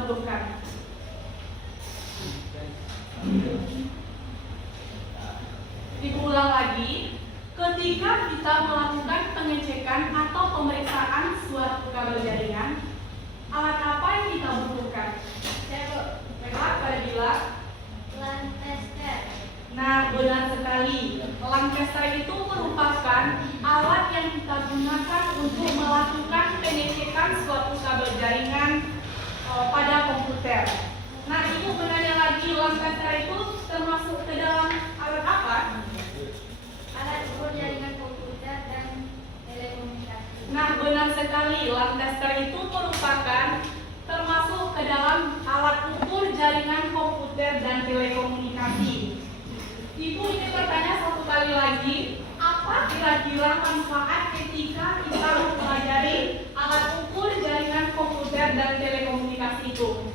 butuhkan. Diulang lagi, ketika kita melakukan pengecekan atau pemeriksaan suatu kabel jaringan, alat apa yang kita butuhkan? Baiklah, pada bilang Lamp tester. Nah, benar sekali. Lamp tester itu merupakan alat yang kita gunakan untuk melakukan pengecekan suatu kabel jaringan pada komputer. Nah, Ibu menanya lagi, lamp tester itu termasuk ke dalam alat apa? Alat ukur jaringan komputer dan telekomunikasi. Nah, benar sekali. Lamp tester itu merupakan termasuk ke dalam alat ukur jaringan komputer dan telekomunikasi. Ibu ini bertanya satu kali lagi, apa kira-kira manfaat ketika kita mempelajari alat ukur jaringan komputer dan telekomunikasi itu?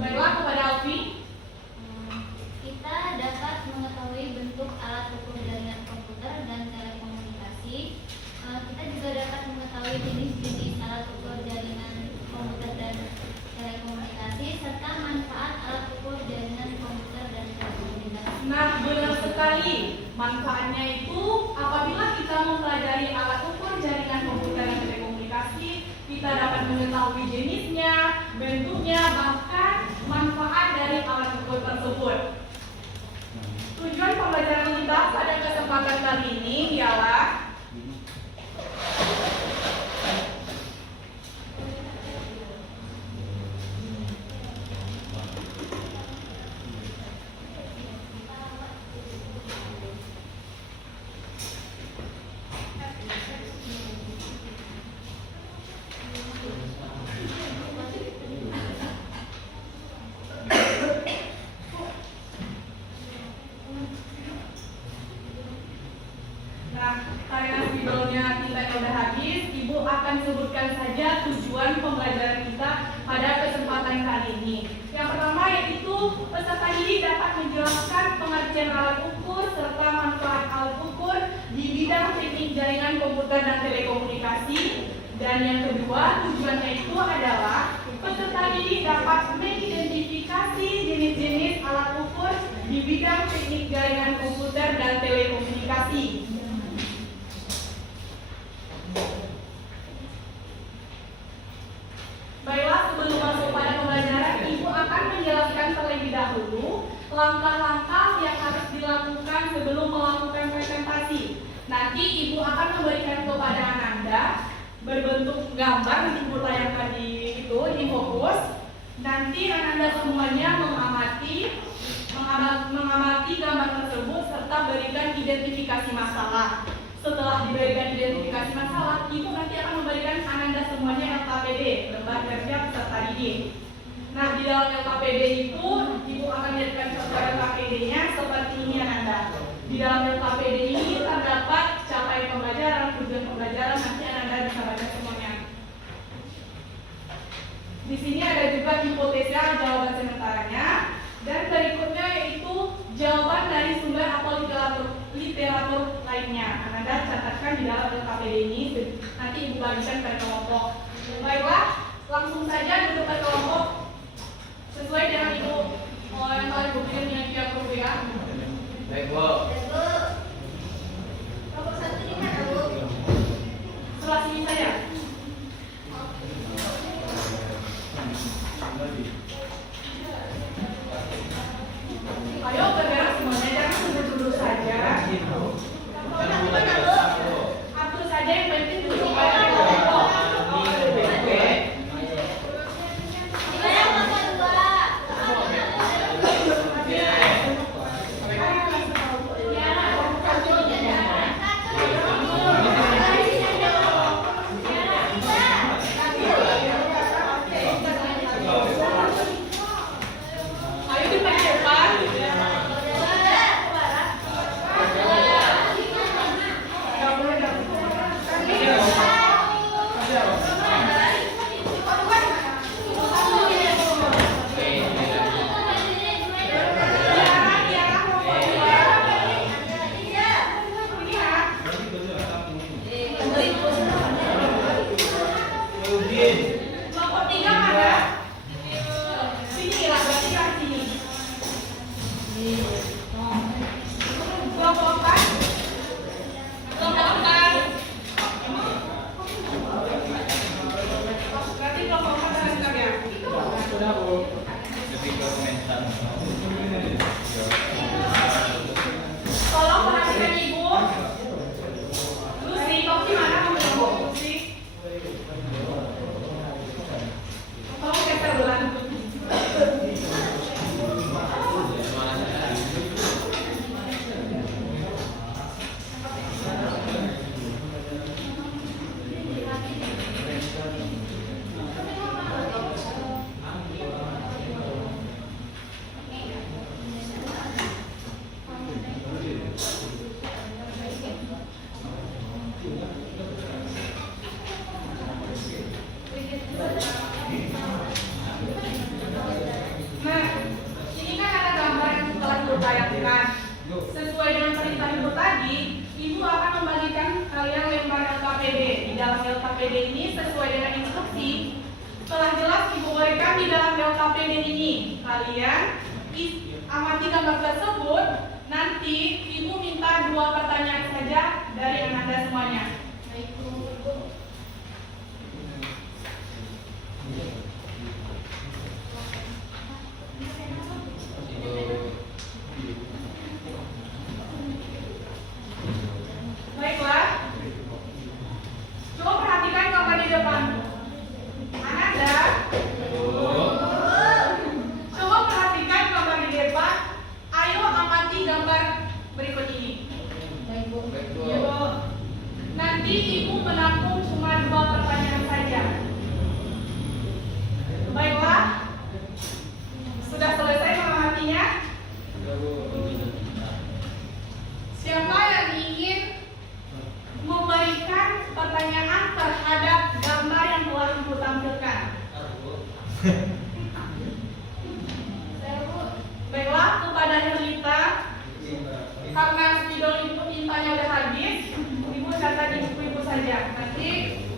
Baiklah, kepada Alfi. Kita dapat mengetahui bentuk alat ukur jaringan komputer dan telekomunikasi. Kita juga dapat mengetahui jenis-jenis alat ukur jaringan komputer dan telekomunikasi serta manfaat alat ukur jaringan komputer dan telekomunikasi. Nah, benar sekali. Manfaatnya itu apabila kita mempelajari alat ukur jaringan komputer dan telekomunikasi, kita dapat mengetahui jenisnya, bentuknya, bahkan manfaat dari alat ukur tersebut. Tujuan pembelajaran kita pada kesempatan kali ini ialah karena videonya kita sudah habis, Ibu akan sebutkan saja tujuan pembelajaran kita pada kesempatan kali ini. Yang pertama yaitu peserta didik dapat menjelaskan pengertian alat ukur serta manfaat alat ukur di bidang teknik jaringan komputer dan telekomunikasi. Dan yang kedua, tujuannya itu adalah peserta didik dapat mengidentifikasi jenis-jenis alat ukur di bidang teknik jaringan komputer dan telekomunikasi. Baiklah, sebelum masuk pada pembelajaran, Ibu akan menjelaskan terlebih dahulu langkah-langkah yang harus dilakukan sebelum melakukan presentasi. Nanti Ibu akan memberikan kepada Ananda berbentuk gambar, nanti Ibu tayangkan di fokus. Nanti Ananda semuanya mengamati gambar tersebut serta berikan identifikasi masalah. Setelah diberikan identifikasi masalah, Ibu nanti akan memberikan Ananda semuanya LKPD, lembar kerja peserta didik. Nah, di dalam LKPD itu, Ibu akan lihatkan contoh LKPD-nya seperti ini Ananda. Di dalam LKPD ini terdapat capaian pembelajaran, tujuan pembelajaran, nanti Ananda bisa baca semuanya. Di sini ada juga hipotesa jawaban sementaranya, dan berikutnya yaitu jawaban dari sumber atau literatur lainnya. Anda catatkan di dalam LKPD ini, nanti Ibu bagikan per kelompok. Baiklah, langsung saja duduk per kelompok sesuai dengan Ibu yang paling Ibu pilih yang tiap guru ya. Baik, Bu. Kelompok satu di mana, Bu? Sebelah sini saja. Ayo bergerak semuanya, jangan duduk-duduk saja. Atur saja, yang penting duduk pada kelompok. Lebih ke komentar. Tolong perhatikan Ibu. Lucy, kamu gimana kamu Ibu? Lucy. Tolong geser bulan. Nah, ini kan ada gambar yang telah Ibu tayangkan. Sesuai dengan perintah Ibu tadi, Ibu akan membagikan kalian lembar LKPD. Di dalam LKPD ini sesuai dengan instruksi telah jelas Ibu berikan di dalam LKPD ini. Kalian amati gambar tersebut. Nanti Ibu minta 2 pertanyaan saja dari Anda semuanya. Baik, Bu. Baiklah. Coba perhatikan gambar di depan. Ananda. Coba perhatikan gambar di depan. Ayo amati gambar berikut ini. Baik, Bu. Ibu. Nanti Ibu menampung cuma 2 pertanyaan saja. Baiklah. Sudah selesai mengamatinya? Siapa yang ingin memberikan pertanyaan terhadap gambar yang telah Ibu tampilkan? Saya, Bu. Baiklah, kepada Herlita, karena spidol Ibu tintanya udah habis, Ibu catat di buku Ibu saja. Nanti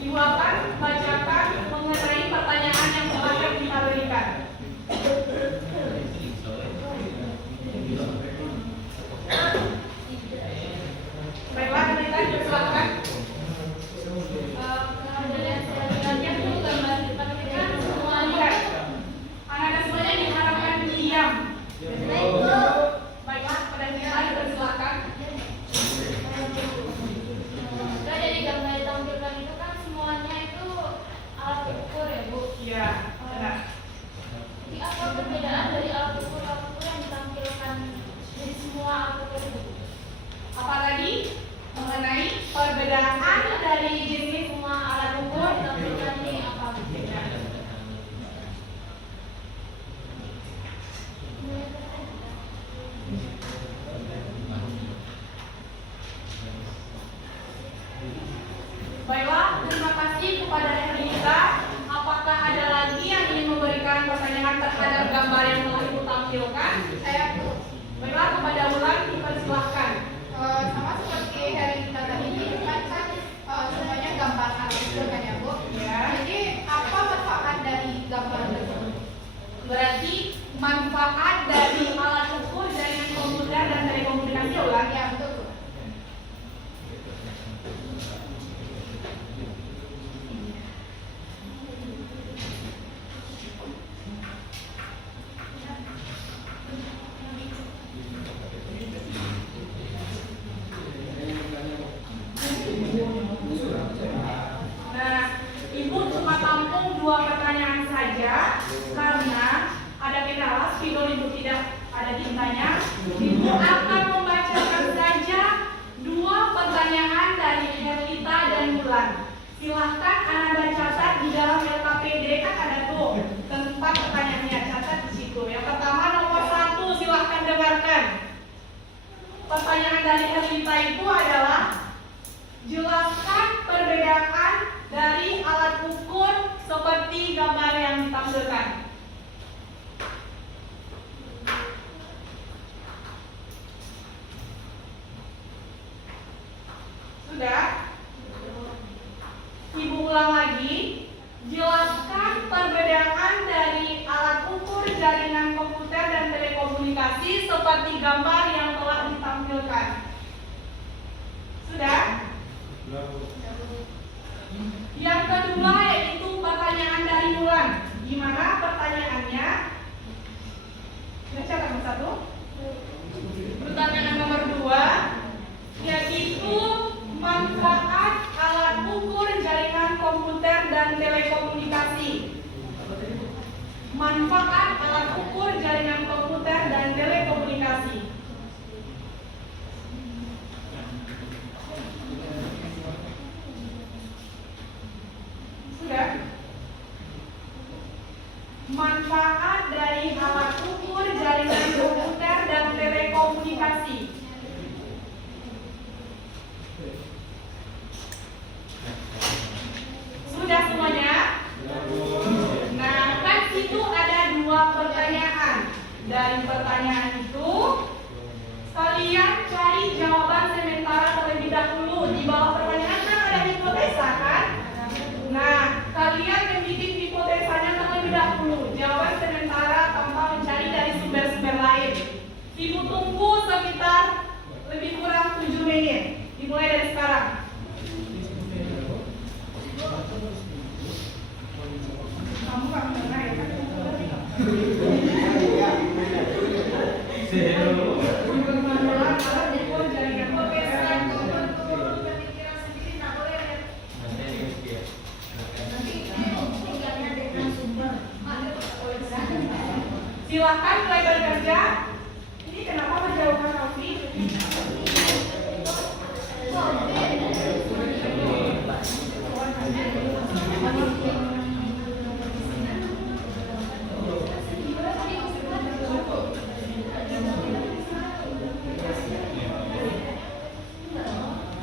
Ibu akan bacakan mengenai pertanyaan yang telah kita berikan. Baiklah, Herlita, silakan. Kemudian saya lihatnya Bu, gambar di depan kita kan semuanya. Lihat, anak-anak semuanya diharapkan diam. Baik, Bu. Baiklah, kepada Herlita, silakan. Nah, jadi gambar ditampilkan itu kan semuanya itu alat ukur ya, Bu. Iya, benar. Jadi apa perbedaan dari alat ukur yang ditampilkan dari semua alat ukur itu? Apa tadi? Mengenai perbedaan dari jenis Semua alat ukur ditampilkan ini apa? Baiklah, terima kasih kepada Herlita. Apakah ada lagi yang ingin memberikan pertanyaan terhadap gambar yang telah Ibu tampilkan? Saya Bu, Baiklah, kepada Wulan, dipersilahkan. sama seperti Herlita tadi kan semuanya gambar artikel kan ya Bu. Ya. Jadi apa manfaat dari gambar tersebut? Berarti manfaat dari alat ukur jaringan komputer dan telekomunikasi, Wulan. Ya betul Bu. Nah, Ibu cuma tampung 2 pertanyaan saja karena ada kendala spidol Ibu tidak ada tintanya. Ibu akan membacakan saja 2 pertanyaan dari Herlita dan Wulan. Silahkan Anda catat di dalam LKPD, kan ada tuh tempat pertanyaannya, catat di situ. Yang pertama nomor 1, silahkan dengarkan. Pertanyaan dari Herlita itu adalah jelaskan perbedaan dari alat ukur seperti gambar yang ditampilkan. Sudah? Ibu ulang lagi. Jelaskan perbedaan dari alat ukur jaringan komputer dan telekomunikasi seperti gambar yang telah ditampilkan. Sudah? Yang kedua yaitu pertanyaan dari Wulan. Gimana pertanyaannya? Manfaat alat ukur jaringan komputer dan telekomunikasi. Sudah? Manfaat dari alat ukur jaringan komputer dan telekomunikasi. Sudah semuanya? Nah, kan situ ada 2 pertanyaan. Dari pertanyaan itu, kalian cari jawaban sementara terlebih dahulu. Di bawah pertanyaan kan ada hipotesa kan? Nah, kalian membuat hipotesanya terlebih dahulu. Jawaban sementara tanpa mencari dari sumber-sumber lain. Ibu tunggu sekitar lebih kurang 7 menit. Dimulai dari sekarang. Kamu nggak mendengar ya? Silakan mulai bekerja. Ini kenapa menjauhkan Alfi?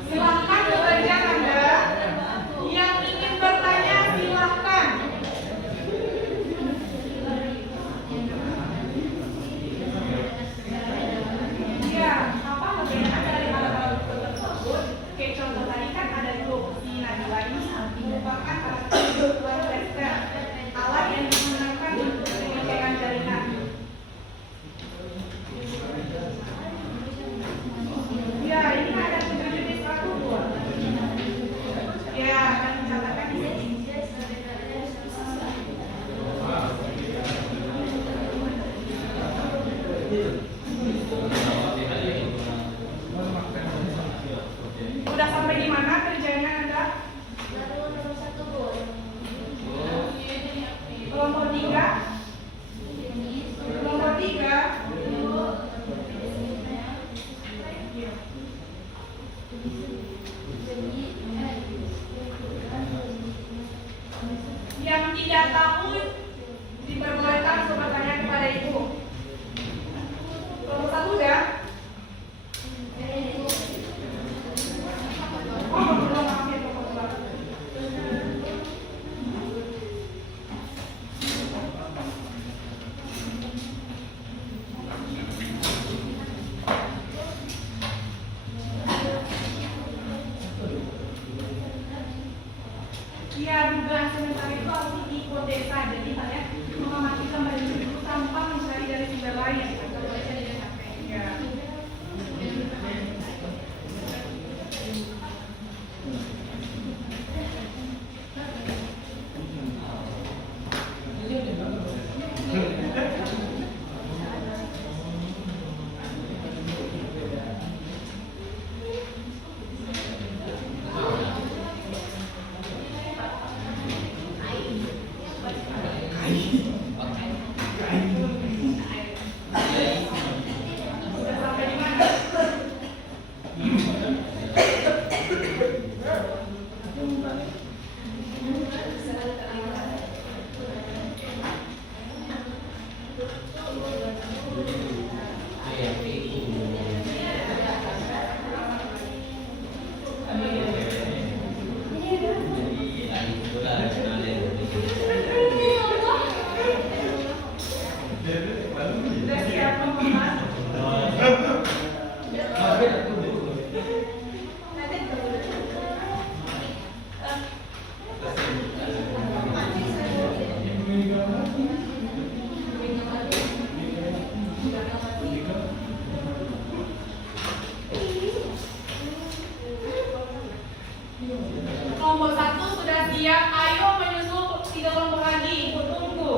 Silahkan bekerja Anda. Yang ingin bertanya silahkan. Ya, apa perbedaan dari alat-alat ukur tersebut? Kayak contoh tadi kan ada si Najwa ini merupakan alat ukur tester, alat yang digunakan untuk pengecekan jaringan. Ya, ini ada 7 jenis alat ukur. Ya, akan dicatatkan di sini. Udah sampai di mana kerjanya Anda? Kelompok 3. Kelompok 3. Yang tidak tahu diperbolehkan untuk bertanya kepada ibu. Kelompok 1 udah? Oh, belum, maaf ya, kelompok 2. Ya, dugaan sementara itu harus hipotesa. Jadi kalian mengamati gambar itu tanpa mencari dari sumber lain. Atau boleh cari dari HP. Ya. Sudah sampai di mana? Sudah siap teman-teman? Kelompok 1 sudah siap. Ayo menyusul 3 kelompok lagi. Ibu tunggu.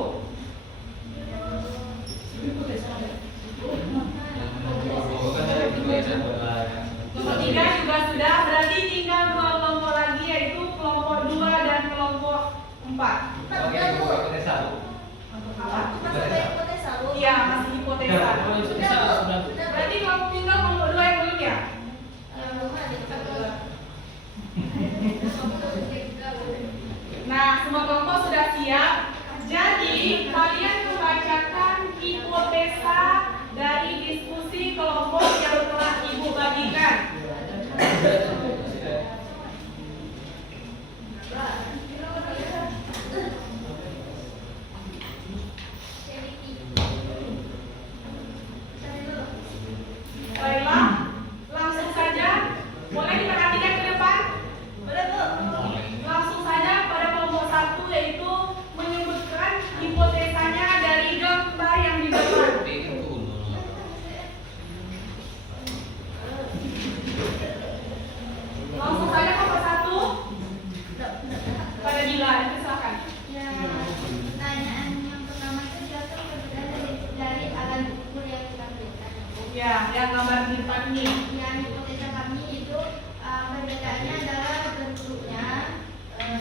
Ya, yang gambar di depan ini. Yang hipotesa kami itu perbedaannya adalah bentuknya,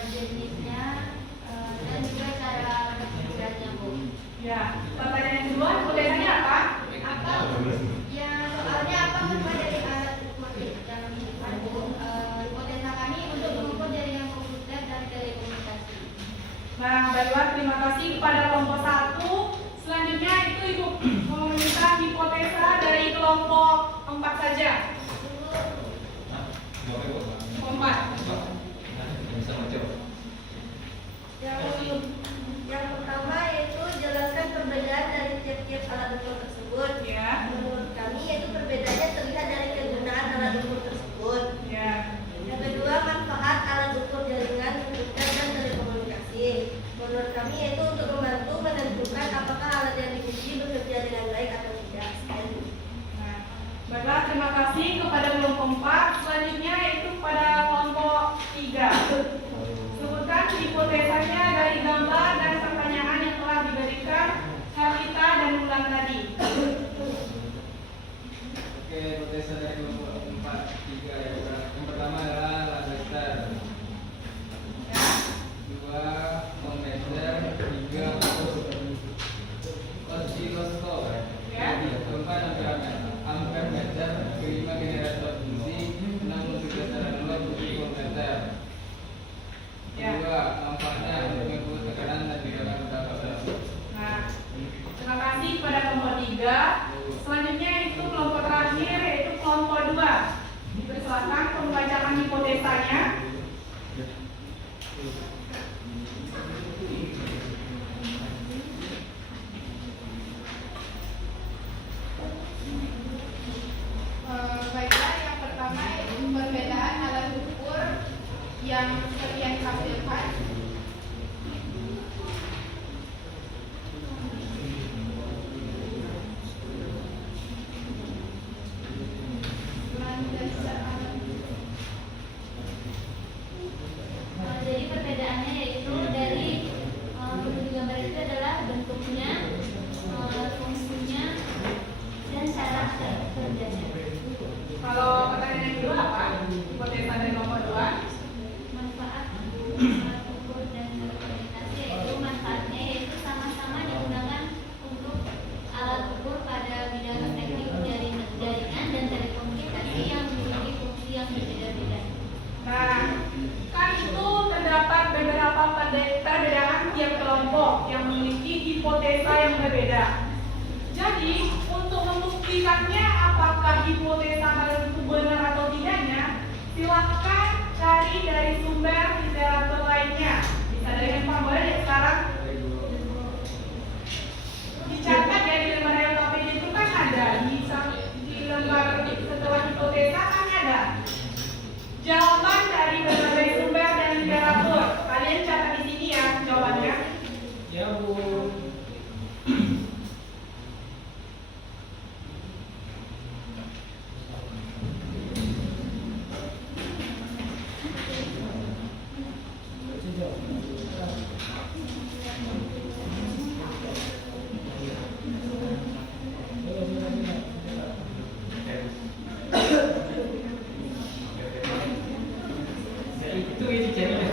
jenisnya, dan juga cara penggunaannya, Bu. Ya, pertanyaan yang kedua, hipotesanya apa? Apa yang soalnya apa berubah dari alat ukur yang dibutuhkan, Bu? Hipotesa kami untuk mengukur jaringan komputer dan telekomunikasi. Nah, baiklah, terima kasih kepada kelompok 1. Selanjutnya itu Ibu meminta hipotesa dari kelompok 4 saja. Kelompok 4. Yang pertama yaitu jelaskan perbedaan dari tiap-tiap alat ukur tersebut. Ya. Menurut kami yaitu perbedaannya terlihat dari kegunaan alat ukur tersebut. Ya. Yang kedua, manfaat alat ukur jaringan komputer dan telekomunikasi. Menurut kami yaitu untuk membantu menentukan apakah alat yang diuji bekerja dengan baik atau tidak. Nah, baiklah, terima kasih kepada kelompok 4. Selanjutnya yaitu pada kelompok 3. Sebutkan hipotesanya dari gambar dan pertanyaan yang telah diberikan Herlita dan Ulan tadi. Oke, hipotesa dari kelompok 4-3 ya. Yang pertama adalah laser. Ya. 2 voltmeter, 3 osiloskop. Ya. 4 ampermeter, 5 generator fungsi, 6 multiplexer analog, 7 voltmeter. Ya. 2 manfaatnya untuk mengukur tekanan dan gerakan udara. Nah, terima kasih kepada kelompok 3. Selanjutnya itu kelompok terakhir yaitu kelompok 2. Dipersilakan pembacaan hipotesanya. Baiklah, yang pertama itu perbedaan alat ukur yang sekian ditampilkan. Jadi perbedaannya yaitu dari di gambar itu adalah bentuknya, fungsinya, dan cara kerjanya. Kalau pertanyaan yang kedua apa? Hipotesa dari kelompok 2. Manfaat alat ukur dan telekomunikasi yaitu manfaatnya yaitu sama-sama digunakan untuk alat ukur pada bidang teknik jaringan dan telekomunikasi yang memiliki fungsi yang berbeda-beda. Nah, kan itu terdapat beberapa perbedaan tiap kelompok yang memiliki hipotesa yang berbeda. Jadi, untuk membuktikannya apakah hipotesa hal itu benar atau tidaknya, silakan cari dari sumber literatur lainnya. Bisa dari handphone, boleh ya sekarang? Dicatat ya di lembar LKPD itu kan ada di lembar setelah hipotesa kan ada jawaban dari berbagai sumber dan literatur. Kalian catat di sini ya jawabannya. Ya, Bu. Itu cari.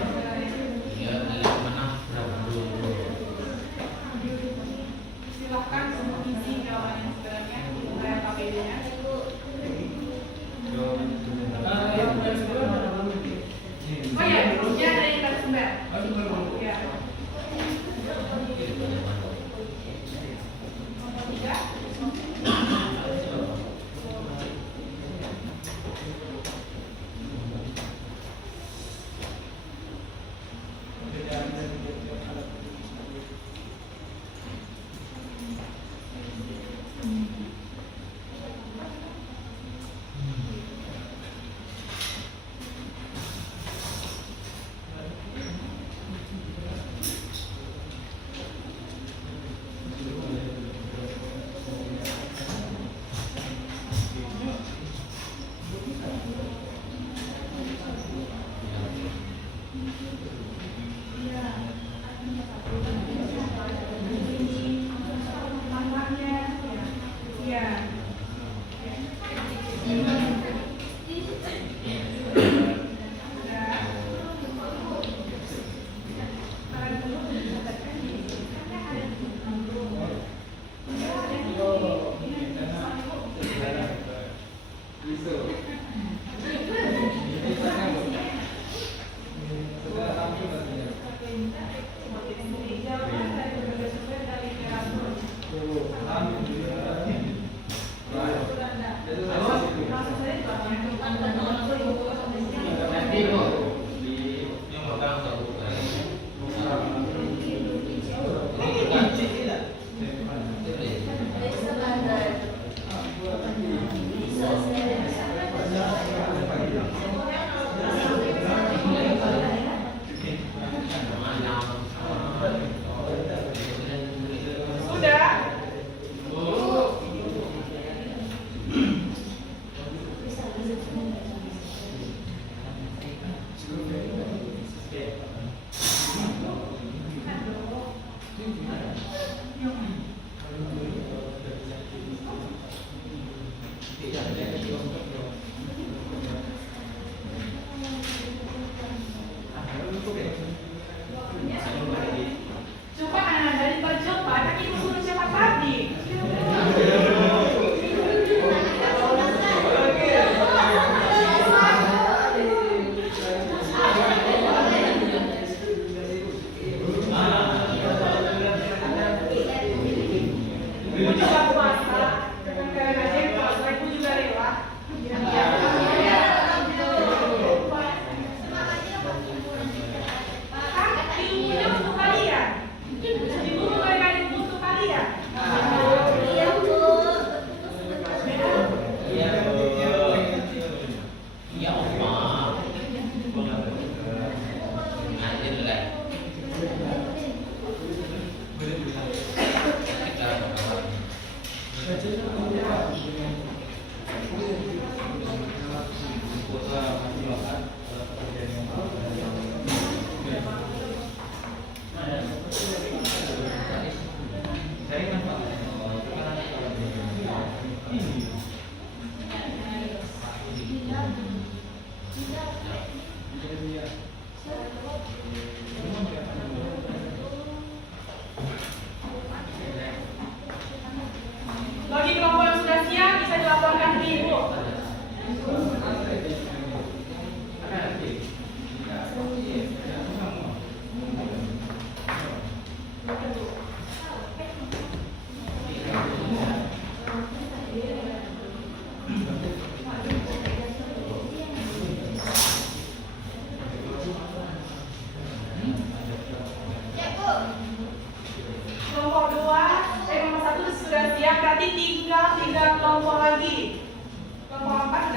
Silahkan untuk isi jawaban yang sebenarnya di lembar LKPD-nya. Oh iya, dia ada yang dari sumber. Ya. Nomor 3.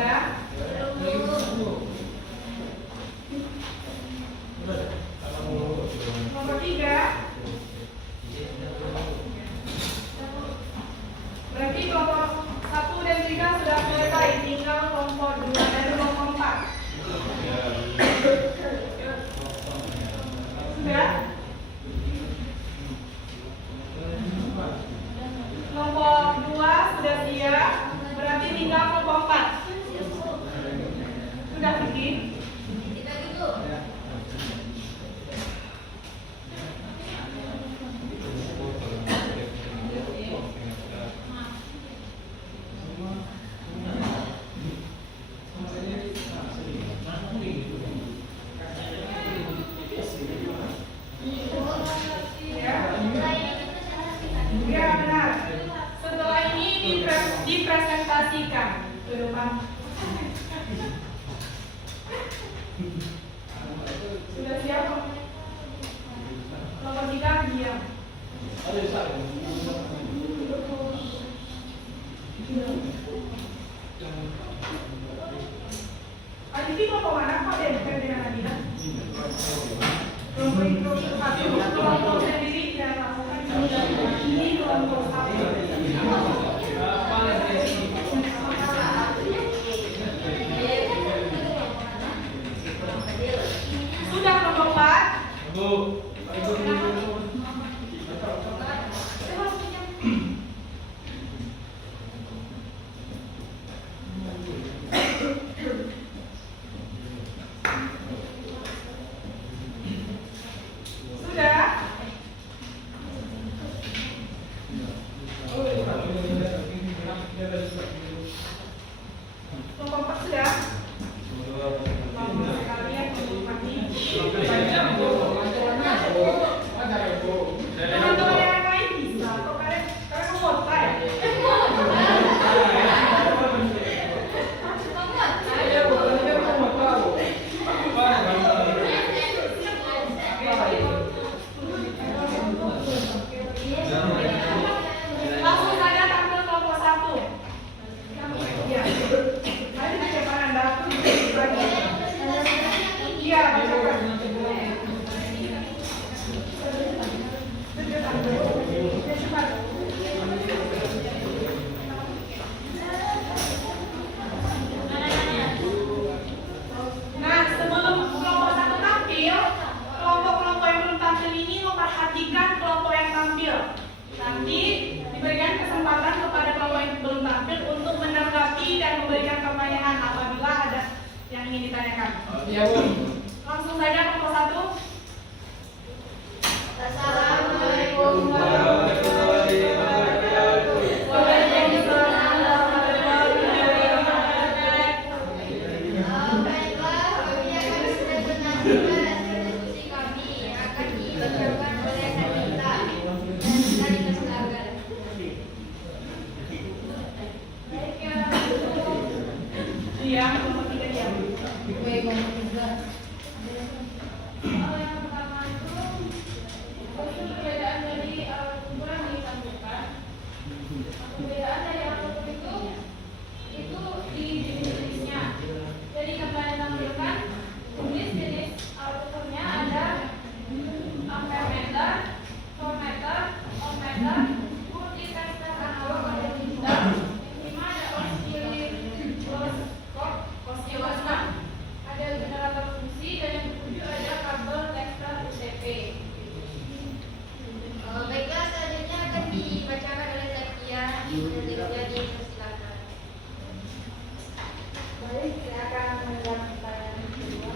sudah? Nomor 3. Berarti kelompok 1 dan 3 sudah selesai, tinggal kelompok 2 dan kelompok 4. Sudah? Kelompok 2 sudah siap, berarti tinggal kelompok 4. Sudah pergi? Kita gitu. Ya benar. Setelah ini dipresentasikan ke depan. Sudah siap? Nomor 3 diam. Aditi kelompok mana kok dia bukan dengan Adina? Kelompok itu satu, kelompok sendiri dan lakukan ini kelompok 1. Sudah kelompok 4. Sudah? Kelompok 4 sudah? Lama sekali ya kelompok 4 ini. Teman-teman yang lain bisa, kok kalian mengotak ya? Langsung saja tampil kelompok 1. Iya. Mari kita siapkan Anda. Iya, silakan. Cepat. Nah, sebelum kelompok 1 tampil, kelompok-kelompok yang belum tampil ini memperhatikan kelompok yang tampil. Nanti diberikan kesempatan kepada kelompok yang belum tampil untuk menanggapi dan memberikan pertanyaan apabila ada yang ingin ditanyakan. Iya, Bu. Langsung saja kelompok 1. Assalamualaikum warahmatullahi wabarakatuh. Waalaikumsalam warahmatullahi wabarakatuh. Baiklah, kami akan sedang menantikan diskusi kami yang akan dibacakan oleh Anita dari Keslagar. Diam, kelompok 3 diam. Yang pertama itu perbedaan dari alat ukur yang ditampilkan. Perbedaan dari alat ukur itu di jenis-jenisnya. Jadi yang kalian tampilkan jenis alat ukurnya ada ampermeter, voltmeter, ohmmeter, multitester analog atau digital. Yang kelima ada osiloskop, ada generator fungsi, dan yang ketujuh ada kabel tester UTP. Baiklah, selanjutnya akan dibacakan oleh Zakia. Jadi persilakan. Baik, saya akan menjawab pertanyaan kedua.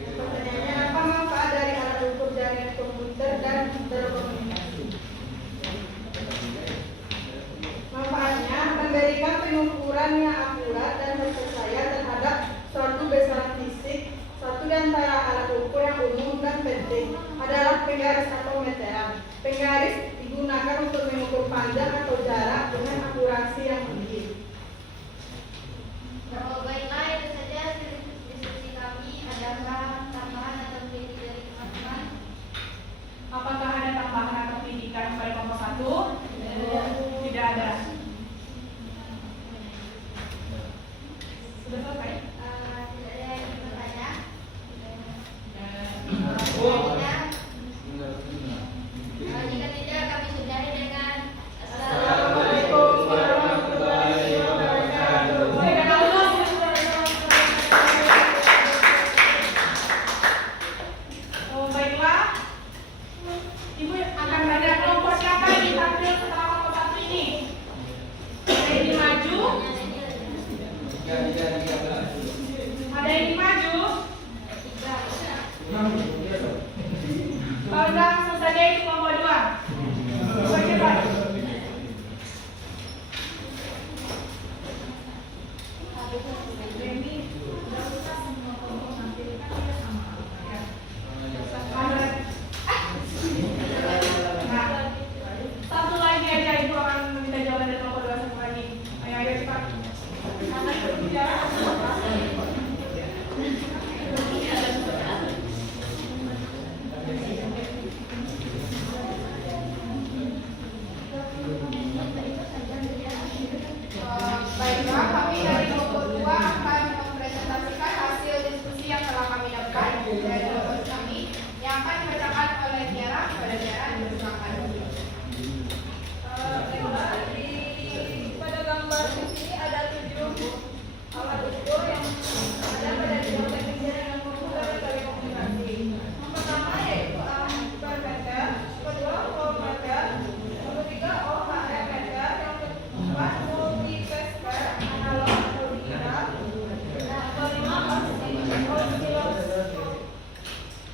Pertanyaannya, apa manfaat dari alat ukur jaringan komputer dan telekomunikasi? Manfaatnya memberikan pengukuran yang akurat dan terpercaya terhadap suatu besaran fisik. Satu di antara alat ukur yang umum dan penting adalah penggaris atau meteran. Penggaris digunakan untuk mengukur panjang atau jarak dengan akurasi yang tinggi. Baiklah, itu saja diskusi kami. Adakah tambahan atau kritik dari teman-teman? Apakah ada tambahan atau kritikan pada kelompok 1? Tidak Jika tidak, kami sudahi dengan Assalamualaikum warahmatullahi wabarakatuh. Oh, baiklah. Ibu akan ada kelompok siapa yang ditampil setelah kelompok satu ini? Ada yang maju? Ada yang maju? Kalau enggak, langsung saja itu kelompok dua. Coba cepat. Nah, satu lagi aja ibu akan meminta jawaban dari kelompok dua satu lagi. Ayo, ayo cepat. Karena itu bicara. Baiklah, kami dari kelompok 2 akan mempresentasikan hasil diskusi yang telah kami dapat dari kelompok kami yang akan dibacakan oleh Tiara pada Tiara dipersilakan. Pada gambar di sini ada 7 alat ukur yang ada pada bidang teknik jaringan komputer dan telekomunikasi. Yang pertama yaitu alat ukur meter, kedua voltmeter, yang ketiga ohm meter, yang keempat multiplexer analog atau digital, yang kelima osiloskop,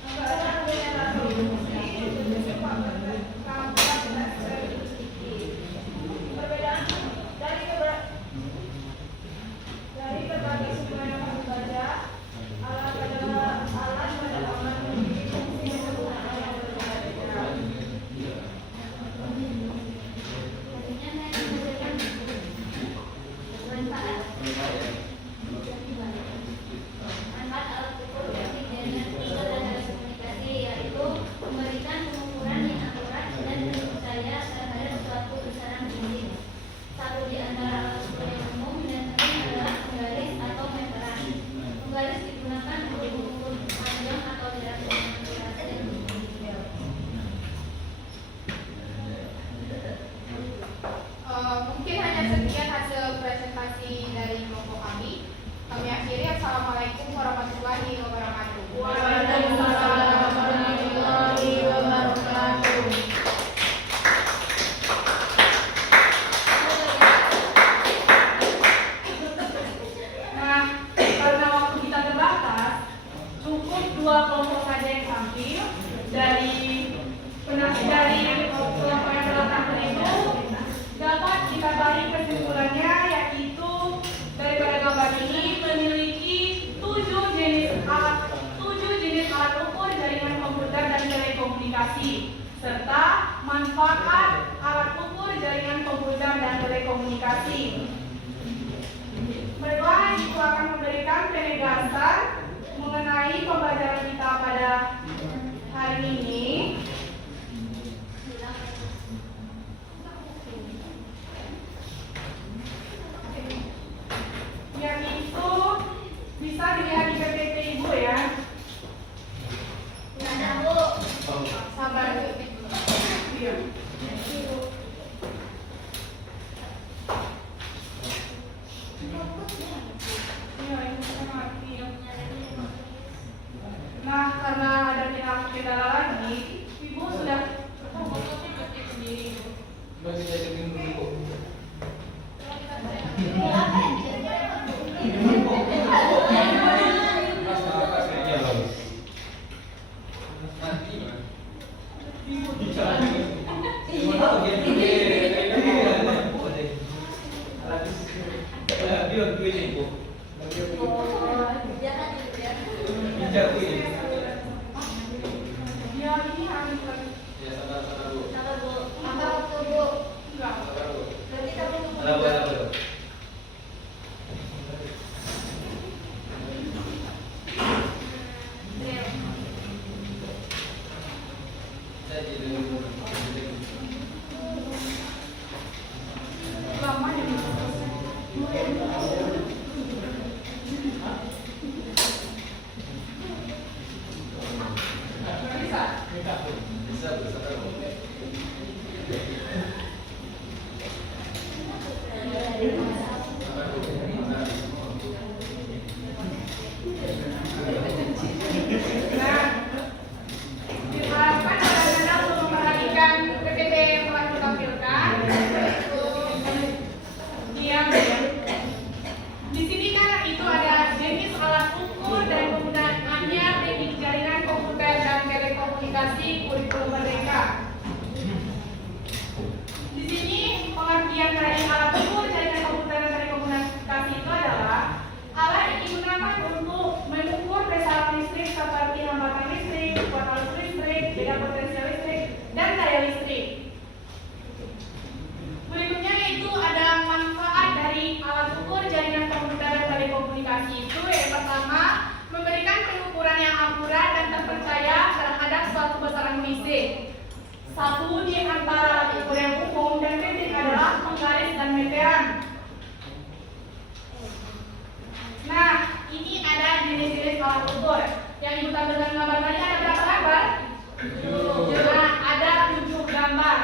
yang keenam generator fungsi, yang keempat kapasitas sedikit. Perbedaan dari berbagai sumber yang kami baca, alat pada alat memiliki fungsi yang berbeda. Manfaat alat ukur teknik jaringan komputer dan telekomunikasi yaitu memberikan pengukuran yang akurat dan terpercaya terhadap suatu besaran biji. Satu di antara alat ukur yang umum dan sering adalah penggaris atau meteran. Penggaris digunakan untuk mengukur panjang atau jarak komunikasi dan detail. Mungkin hanya sekian hasil presentasi dari kelompok kami. Kami akhiri. Assalamualaikum warahmatullahi wabarakatuh. Waalaikumsalam warahmatullahi wabarakatuh. Nah, karena waktu kita terbatas, cukup 2 kelompok saja yang tampil. Dari kelompok yang telah tampil itu dapat kita tarik kesimpulannya, yaitu daripada gambar ini memiliki 7 jenis alat ukur jaringan komputer dan telekomunikasi serta manfaat alat ukur jaringan komputer dan telekomunikasi. Baiklah, Ibu akan memberikan penegasan mengenai pembelajaran kita pada hari ini. Yang itu bisa dilihat di PPT Ibu ya. Ada Bu. Sabar. Iya. Iya, ini saya mati ya. Nah, karena ada kendala lagi, Ibu sudah ketik sendiri. Masih jadi dulu. Ya, ini harus Ya, sabar Bu. Sabar Bu. Sabar waktu Bu. enggak. Sabar Bu. Berarti kamu tunggu. Sabar. Lama ya. Berarti Nah, diharapkan anak-anak untuk memperhatikan PPT yang telah ditampilkan. Yang di sini kan itu ada jenis alat ukur dan penggunaannya, teknik jaringan komputer dan telekomunikasi, kurikulum merdeka. Di sini pengertian dari alat ukur jaringan komputer dan telekomunikasi itu adalah alat yang digunakan untuk mengukur besaran listrik seperti hambatan listrik, kekuatan listrik, beda potensial listrik, dan daya listrik. Berikutnya yaitu ada manfaat dari alat ukur jaringan komputer dan telekomunikasi itu yang pertama, memberikan pengukuran yang akurat dan terpercaya terhadap suatu besaran listrik. Satu di antara alat ukur yang umum dan kritik adalah penggaris dan meteran. Nah, ini ada jenis-jenis alat ukur. Yang ibu tampilkan gambar tadi ada berapa gambar? Nah, ada 7 gambar.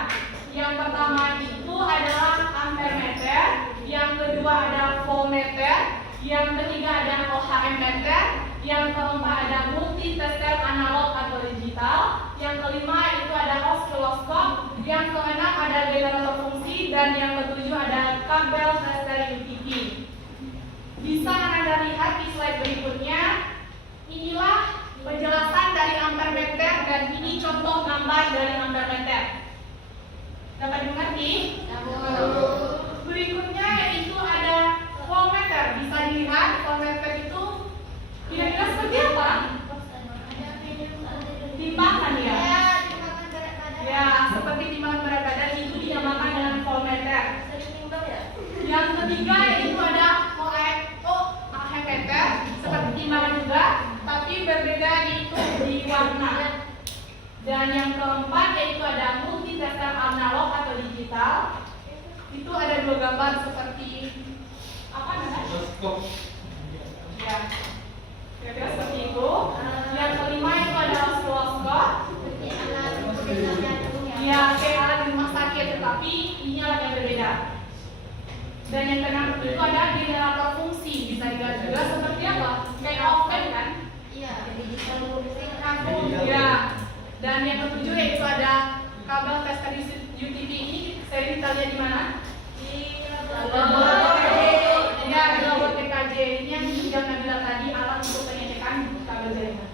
Yang pertama itu adalah ampermeter, yang kedua ada voltmeter, yang ketiga ada OHM meter, yang keempat ada multitester analog atau digital, yang kelima itu ada osiloskop, yang keenam ada generator fungsi, dan yang ketujuh ada kabel tester UTP. Bisa Anda lihat di slide berikutnya. Inilah penjelasan dari ampermeter dan ini contoh gambar dari ampermeter. Dapat dimengerti? Berikutnya yaitu ada voltmeter. Bisa dilihat voltmeter itu kira-kira seperti apa? Timbangan ya? Ya, seperti timbangan berat badan itu dinamakan dengan voltmeter. Yang ketiga yaitu ada OHM meter, seperti timbangan juga, tapi berbeda yaitu di warna. Dan yang keempat yaitu ada multitester analog atau digital. Itu ada 2 gambar seperti apa namanya? Ya, kira-kira seperti itu. Yang kelima itu ada osiloskop. Ya, kayak alat di rumah sakit, tetapi ini alat yang berbeda. Dan yang keenam itu ada generator fungsi. Bisa dilihat juga seperti apa? Kayak oven kan? Iya, digital Ya. Dan yang ketujuh yaitu ada kabel tester UTP. Ini saya kita lihat di mana? Di laboratorium. Ya, di laboratorium TKJ. Ini yang sudah Nabila tadi, alat untuk pengecekan kabel jaringan.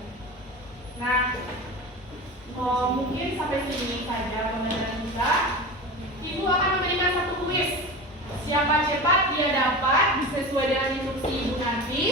Nah, mungkin sampai sini saja pembelajaran kita. Ibu akan memberikan satu kuis. Siapa cepat dia dapat sesuai dengan instruksi ibu nanti.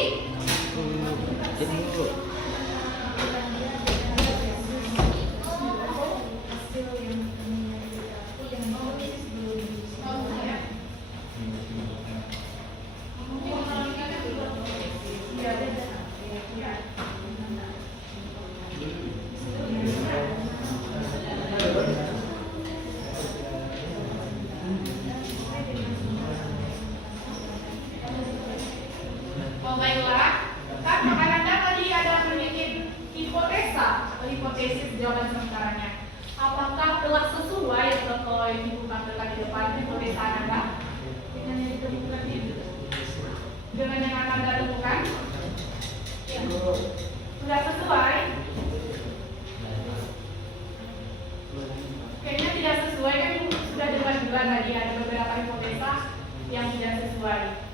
Baiklah, kan Anda tadi ada memiliki hipotesa atau hipotesis jawaban sementaranya. Apakah telah sesuai atau ibu tampilkan di depan hipotesa Anda dengan yang ditemukan itu? Dengan yang akan Anda temukan? Ya. Sudah sesuai? Kayaknya tidak sesuai kan sudah dengar juga tadi ada beberapa hipotesa yang tidak sesuai.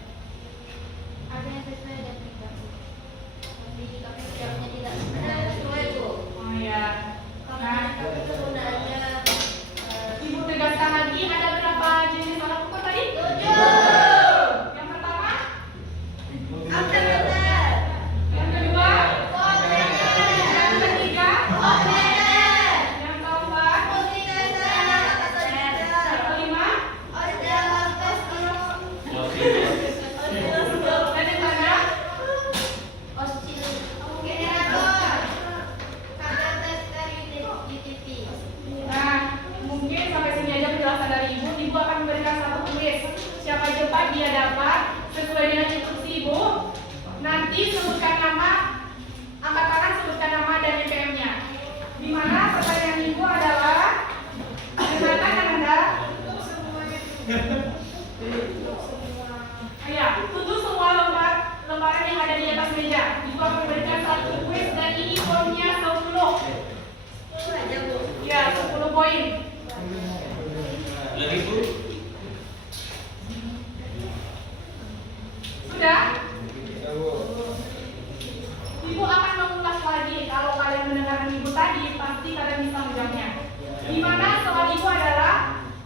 Ada yang sesuai dan tidak. Tapi kami jawabnya tidak. Ada yang sesuai Bu. Oh ya. Nah, Tapi kegunaannya ibu tegaskan lagi ada berapa jenis alat ukur tadi? 7. Yang pertama? ampermeter, Yang kedua? voltmeter, Yang ketiga? voltmeter, Yang keempat? multitester, Yang kelima? osiloskop. Ya, tutup semua lembaran yang ada di atas meja. Ibu akan memberikan satu kuis dan ini poinnya 10. Ya, 10 poin. Sudah? Ibu akan mengulas lagi. Kalau kalian mendengarkan ibu tadi, pasti kalian bisa menjawabnya. Di mana soal ibu adalah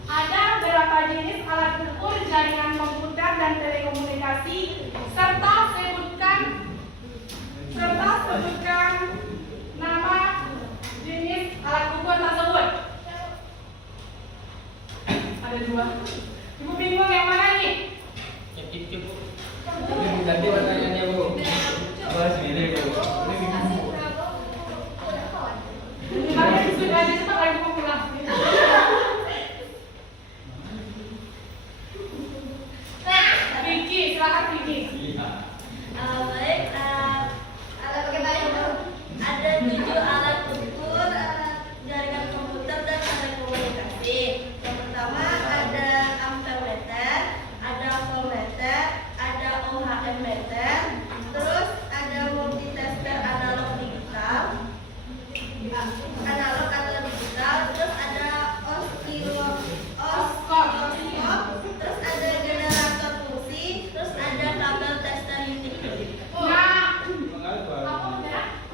ada beberapa jenis alat ukur jaringan komputer dan telekomunikasi serta sebutkan nama jenis alat ukur tersebut. Ada 2. Ibu bingung yang mana nih? Ganti pertanyaannya Bu. Bahas sendiri Bu. Kalian sudah aja cepat lagi mau pulang. Vicky, silakan Vicky. Baik, ada 7 alat ukur jaringan komputer dan telekomunikasi. Yang pertama ada ampermeter, ada voltmeter, ada ohm meter, terus ada multitester analog atau digital, terus ada oscilloscope, terus ada generator fungsi, terus ada kabel tester utility. Nah, Apa?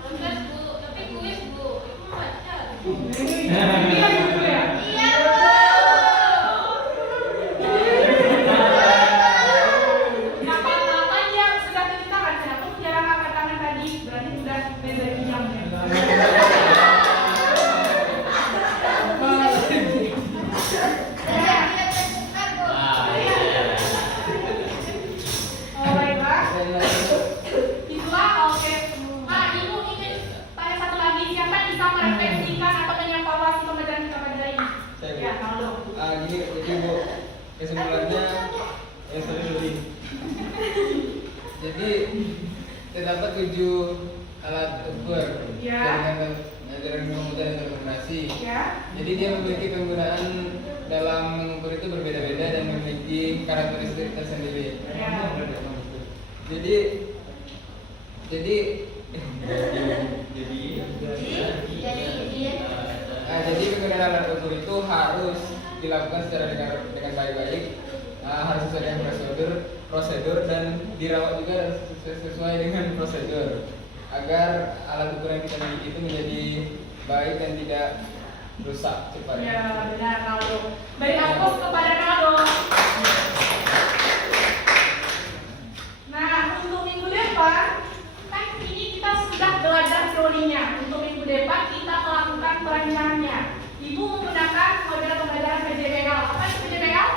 Tugas Bu, tapi kuis Bu. Ibu baca. ini yang dulu ya. Iya, Bu. Kapan-kapan dia sudah cuci tangan. Kenapa jarang angkat tangan tadi? Berarti sudah beda jamnya. Oh, baiklah. Itulah oke. Nah, ibu ingin tanya satu lagi, siapa yang bisa merefleksikan atau mengevaluasi pembelajaran kita pada hari ini? Saya, Bu. Ya, kalau Gini, jadi Bu, kesimpulannya ya sorry lebih. Jadi terdapat 7 alat ukur Ya. jaringan komputer dan telekomunikasi. ya. Jadi dia memiliki penggunaan dalam mengukur itu berbeda-beda dan memiliki karakteristik tersendiri. Ya. Jadi jadi penggunaan alat ukur itu harus dilakukan secara dengan baik-baik, harus sesuai dengan prosedur dan dirawat juga sesuai dengan prosedur agar alat ukur yang kita miliki itu menjadi baik dan tidak rusak cepat. Ya, benar Naldo. Beri aplaus kepada Naldo. Nah, untuk minggu depan, kan ini kita sudah belajar teorinya. Untuk minggu depan kita melakukan perancangannya. Ibu menggunakan model pembelajaran PJBL. Apa itu PJBL?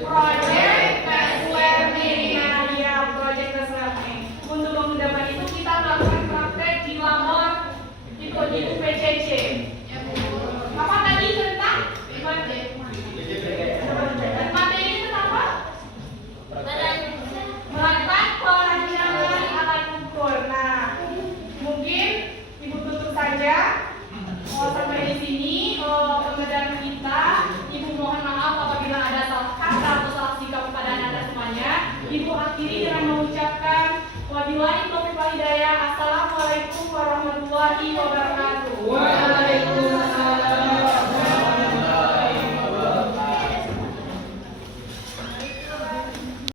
Project Based Learning. Nah, iya, Project Based Learning. Untuk minggu depan itu kita melakukan praktek di labor itu di UPCC. Apa tadi tentang materi tentang apa? Melakukan perancangan alat ukur. Nah, mungkin ibu tutup saja. Sampai di sini pembelajaran kita. Ibu mohon maaf apabila ada salah kata atau salah sikap kepada anak-anak semuanya. Ibu akhiri dengan mengucapkan wabillahi taufiq wal hidayah. Assalamualaikum warahmatullahi wabarakatuh.